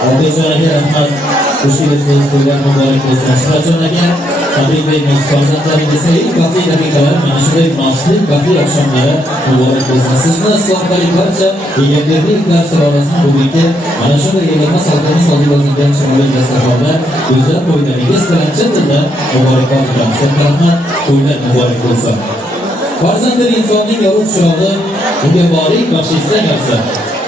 Otajonaga rahmat. Xushilasiz to'ylar muborak bo'lsin. Shuhratjonaga tabrik beramiz. Farzandlaringizga eng baxtli daqiqalar, mana shunday munosib baxtli oqshomlari muborak bo'lsin. Sizni islomdagi barcha egamberliklar sulolasining bugungi mana shunday yig'ilma saltanat solib yozilgan chiroyli dasturxonda go'zal to'ylaringiz bilan chin dildan muborakbod qilamiz. Rahmat, to'ylar muborak bo'lsin. Farzandli insonning yorug' chirog'i unga borik baxshishlar narsa.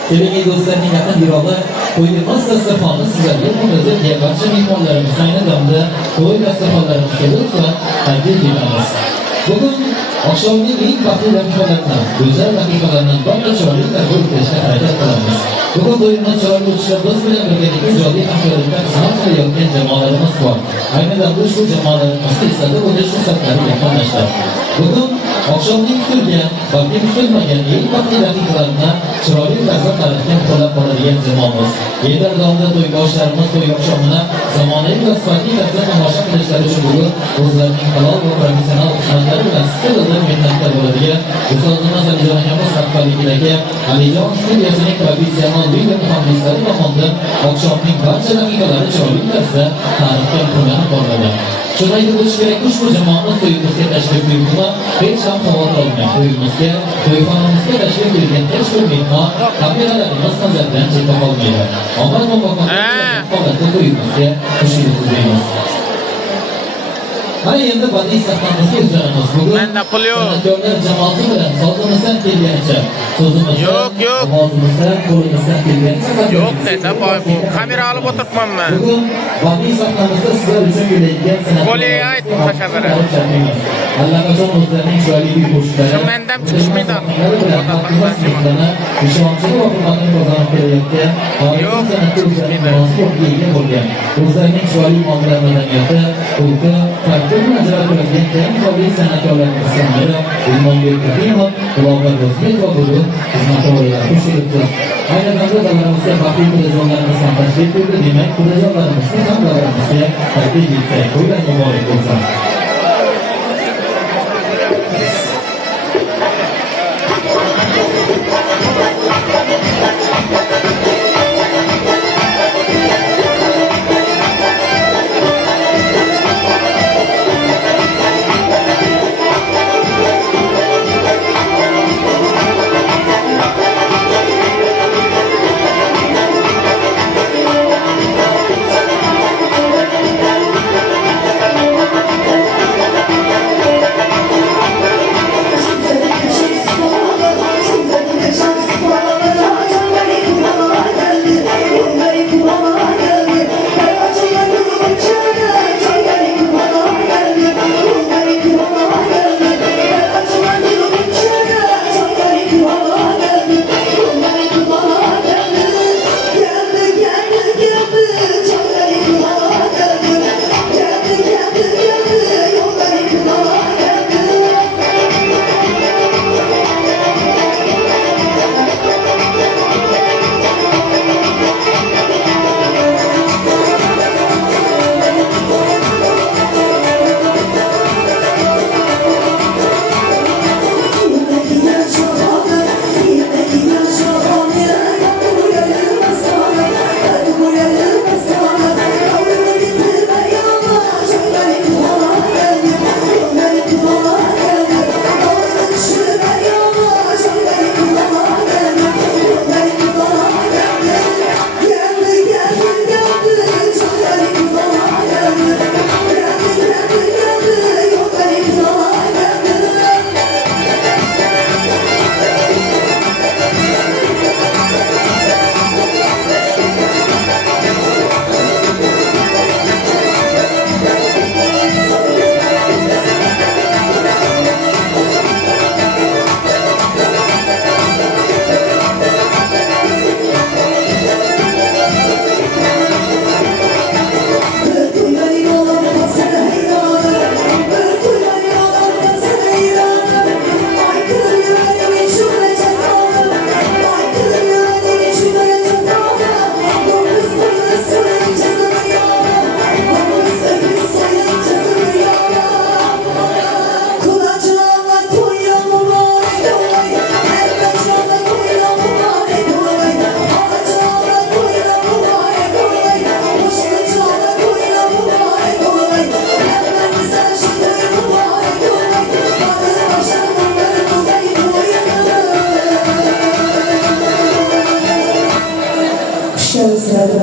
Keling do'stlarning yaqin yiroqlar to'yimiz dasturxoni sizlarga murojaat barcha mehmonlarimiz ayni damda to'y dasturxonlarimizga lutfan taklif etamiz. Bugun oqshomning eng baxtli daqiqalaridan, go'zal daqiqalardan barcha chiroyli tasvir etishga harakat qilamiz. Bugun to'yimiz chiroyli o'tishida biz bilan birgalikda ijodiy hamkorlikda xizmat qilayotgan jamoalarimiz bor. Ayni damda ushbu jamoalarimizga eslatib o'tish fursatlari yaqinlashdi. Bugun oqshomning kutilgan, balki kutilmagan eng baxtli daqiqalardan chiroyli tarzda tarixga qo'llab qoladigan jamoamiz. Yillar davomida to'yboshlarimiz to'y oqshomini zamonaviy va sifatli tarzda tomosha qilishlari uchun bugun o'zlarining halol va professional xizmatlari bilan sidqidildan mehnatda bo'ladigan ustozimiz Alijon akamiz rahbarligidagi Alijon studiyasining professional video muhandislari tomonidan oqshomning barcha daqiqalari chiroyli tarzda tarixga qo'llanib boriladi. Shuni aytib o'tish kerak, ushbu jamoamiz to'yimizga tashrif buyurdi. Hech ham xavotir olmang. To'yimizga, to'yxonamizga tashrif buyurgan hech bir mehmon kameralarimiz nazardan chetda qolmaydi. Omad va holatda to'yimizga xush kelibsiz deymiz. Mana endi badiiy sahnamizga yuzlanamiz. Bugun san'atkorlar jamoasi bilan sozimizdan kelganicha, so'zimizni ovozimizdan, qo'limizdan kelganicha yo'q desa boy bu kamera olib o'tiribmanman. Bugun badiiy sahnamizda sizlar uchun kelayotgan san'atkorlar allaqachon o'zlarining chiroyli qo'shiqlari mendan chiqishmaydi. Ishonchli va hurmatni qozonib kelayotgan o'zlarining chiroyli muomala madaniyati, xulqi, bilan ajratilgan tayyorli san'atkorlarimiz singari Ilmonbek Karimov, Ulug'bek O'zbekov bugun xizmatga xush kelibsiz. Ayni damda dalarimizga baxtli qudajonlarimiz ham tashrif buyurdi. Demak, qudajonlarimizni ham dalarimizga taklif etsak, to'ylar muborak bo'lsin.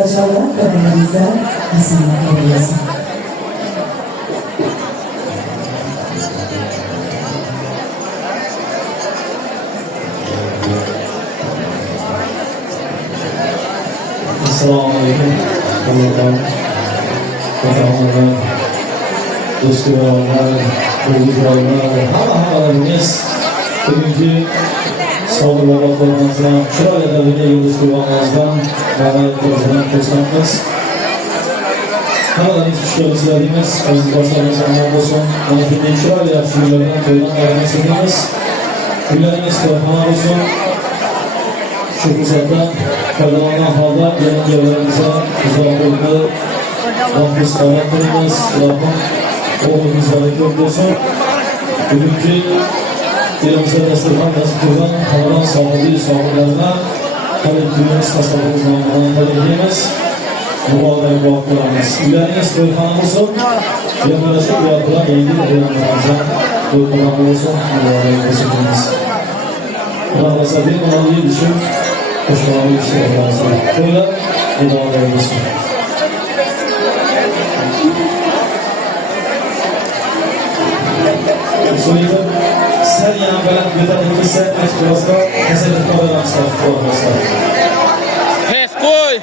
inşallah kaderimize hasenler eylesin. Assalomu alaykum. Otalardan, do'stlardan, o'g'illardan, hammalaringiz bugungi Sobir bobo qo'rg'onimizdan chiroyli davriga yulduz qo'rg'onimizdan bag'ayatlardan xursandmiz. Hammalaringiz xush kelibsizlar deymiz. Aziz boshlarimiz omon bo'lsin. Mana shunday chiroyli yaxshi kunlardan to'ydan aylanib deymiz. Kunlaringiz to'yxona bo'lsin. Shu fursatdan foydalangan holda yangilarimizni uzoq o'tdi mahbus holat qilamiz. Ilohim o'g'limiz barakot bo'lsin. Bugungi elimizda dasturxon nasib qilgan xonadon sohiblariga kollektivimiz xastaligimiz nomidan tabriklaymiz. Muborakbod qilamiz. Uylaringiz to'yxona bo'lsin. Yaqinlashib ular bilan yangi e'lonlarimizdan to'yxona bo'lsin. Muborak bo'lsin deymiz. Rahmatli ma'naviy ishim qo'shmali ishlarimizni qo'ylab muborak bo'lsin. So'yib, sal yana baland ko'tarib kelsa, aytibozda kasallik qo'ygan saf qo'ymaslar. Pes qo'y.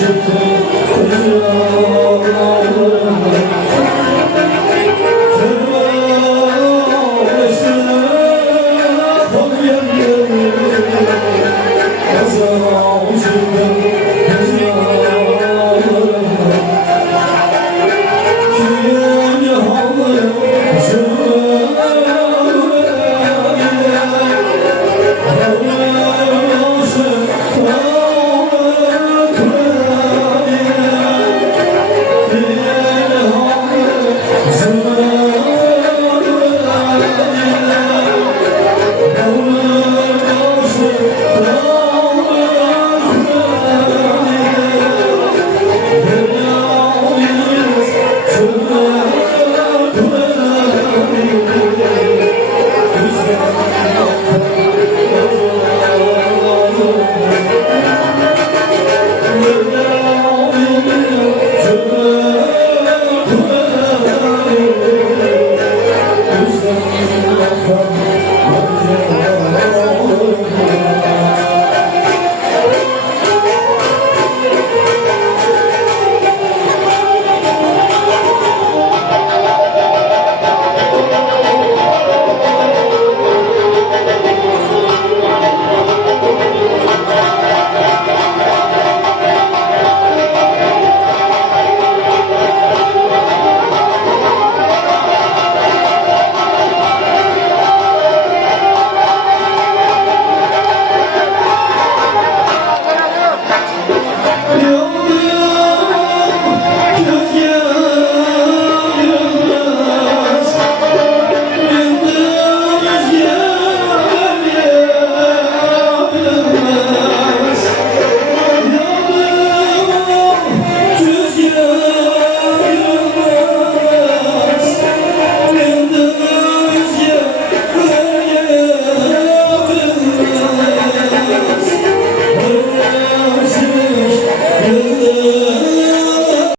Thank you.